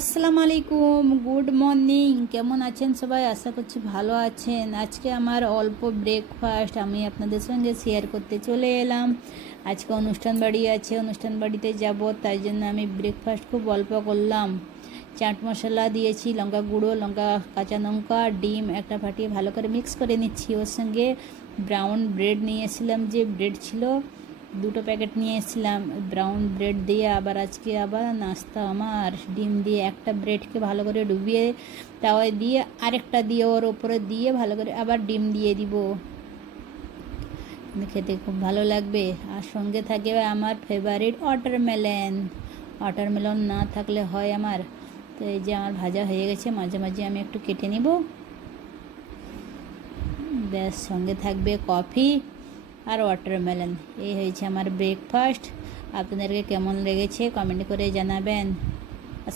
আসসালামু আলাইকুম, good morning. কেমন আছেন সবাই? আশা করছি ভালো আছেন। আজকে আমার অল্প ব্রেকফাস্ট আমি আপনাদের সঙ্গে শেয়ার করতে চলে এলাম। আজকে অনুষ্ঠান বাড়ি আছে, অনুষ্ঠান বাড়িতে যাব, তাই জন্য আমি ব্রেকফাস্ট খুব অল্প করলাম। চাট মশলা দিয়েছি, লঙ্কা গুঁড়ো, লঙ্কা, কাঁচা লঙ্কা, ডিম একটা ফাটিয়ে ভালো করে মিক্স করে নিচ্ছি। ওর সঙ্গে ব্রাউন ব্রেড নিয়ে এসেছিলাম, যে ব্রেড ছিল দুটো প্যাকেট নিয়ে এসেছিলাম। ব্রাউন ব্রেড দিয়ে আজকে নাস্তা আমার ডিম দিয়ে একটা ব্রেডকে ভালো করে ডুবিয়ে তাওয়ায় দিয়ে আরেকটা দিয়ে ওর ওপরে দিয়ে ভালো করে আবার ডিম দিয়ে দিব। খেতে খুব ভালো লাগবে। আর সঙ্গে থাকবে আমার ফেভারিট ওয়াটারমেলন। ওয়াটারমেলন না থাকলে হয় আমার। তো এই যে আমার ভাজা হয়ে গেছে, মাঝে মাঝে আমি একটু কেটে নিব। ব্যাস, সঙ্গে থাকবে কফি আর ওয়াটারমেলন। এই হয়েছে আমার ব্রেকফাস্ট। আপনাদেরকে কেমন লেগেছে কমেন্ট করে জানাবেন।